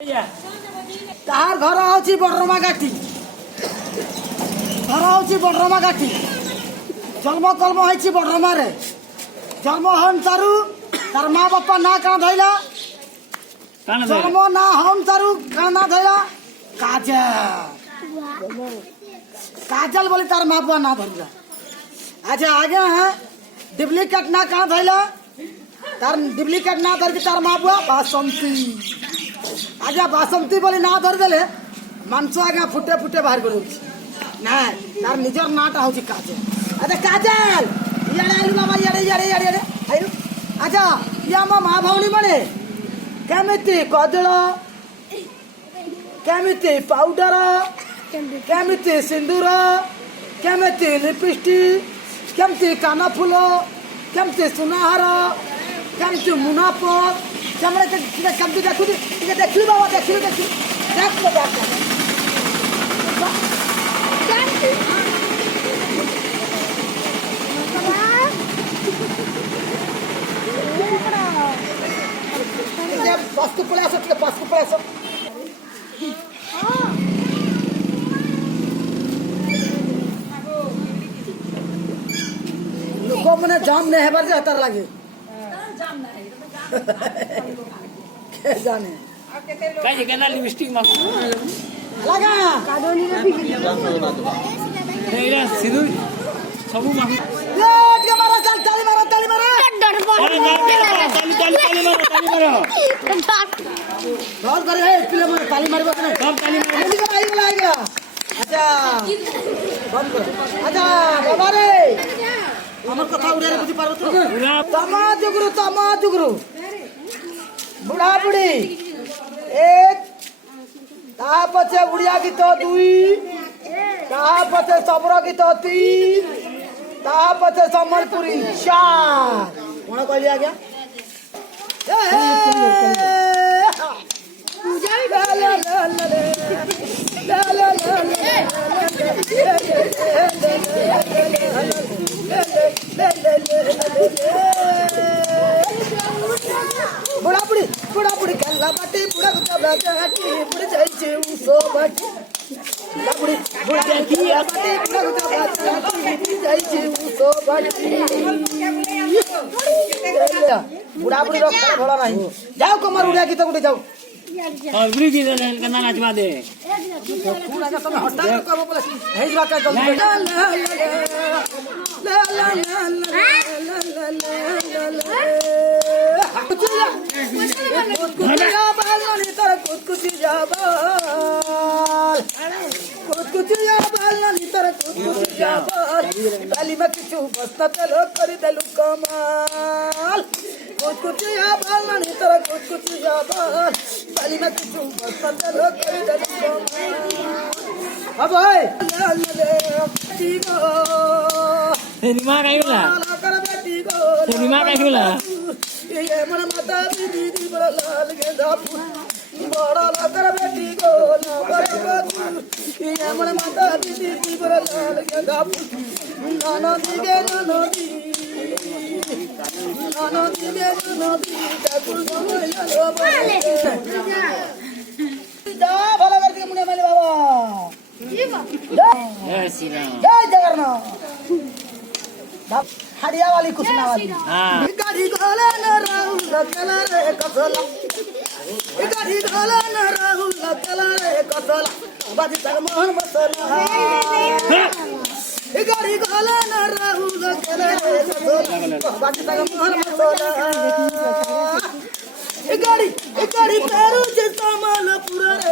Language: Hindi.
तार घर हूँ बडरमा घाटी घर हूँ बडरमा घाटी जन्म कलम है बडरमा रे जन्म हन तारू तार माँ बापा ना कण धैला जन्म ना हन तारू कण ना धैला काजल काजल बोली तार माँ बापा ना धरला अच्छा आगे है डुप्लीकेट ना कण धैला तार डुप्लीकेट ना धर के तार माँ बापा बासंती आगे बासंती बोली ना धर देले मांस आगे फुटे फुटे बाहर कर ना तार निजर नाटा हूँ काजल अच्छा काजल इे आलु बाबा इे इे इे आलु अच्छा ये आम माँ भौणी मैंने केमिति कजल केमिति पाउडर केमिति सिंदूर केमिति लिपस्टिक केमिति कानफुल केमिति सुनाहार केमिति मुनाफ केमिति देखुदी देखिलु बाबा देखिलु देखिलु देख पासकु पळे आसो टिके पासकु पळे आसो लोक मने जाम ने हेबार जे हतार लागे जाम ना के जाने काय केना लिपस्टिक मा लगा कादोनी रे भी एरा सिधु सबु मा ये टिके मारा चल ताली मारा डर बोल ताली मारो रोज करे है पिले मारे ताली मारबो कि नहीं सब ताली मारो आई गला आई गला अच्छा बंद कर अच्छा बाबा रे हमर कथा उड़े रे बुझी पारबो तो तमा जुगुरु बुढ़ा बुढ़ी एक ता पछे बुढ़िया गीत दुई ता पछे सबरा गीत तीन ता पछे सम्बलपुरी चार कोन कहलिया गया बुढ़ा बुढ़ी गल्ला बाटी बुढ़ा गल्ला बाटी बुढ़ जाइछे उसो बाटी बुढ़ी बुढ़ा गल्ला बाटी बुढ़ा गल्ला बाटी बुढ़ जाइछे उसो बाटी बुढ़ा बुढ़ी रखा भला नहीं जाओ कमर उड़िया गीत गुटे जाओ और बुरी की केना नाचवा दे पूरा का तुम हटा करबो बोले हेजवा का जल्दी ला ला ला कुतिया बाल नहीं तर कुतिया बाल कुतिया बाल नहीं तर कुतिया बाल डाली में किछु बसना चलो कर देलु कमाल कुतिया बाल नहीं तर कुतिया बाल डाली में किछु बसना चलो कर देलु कमाल अब ओए टीगो तेरी मां काय बोला कर बेटी गो तेरी मां काय बोला ये मन माता दीदी बड़ा लाल गेंदा फूल बड़ा लकर बेटी को ना बरबादू ये मन माता दीदी बड़ा लाल गेंदा फूल नाना दिगे नाना दी ठाकुर समया लो जा भला करके मुने मेले बाबा जय श्री राम जय जगन्नाथ हरिया वाली कुसना वाली हां गाड़ी गोला न राहुल कला रे कसला गाड़ी गोला न राहुल कला रे कसला बाजी तक मोहन मसला गाड़ी गोला न राहुल कला रे कसला बाजी तक मोहन मसला गाड़ी पैरों से सामान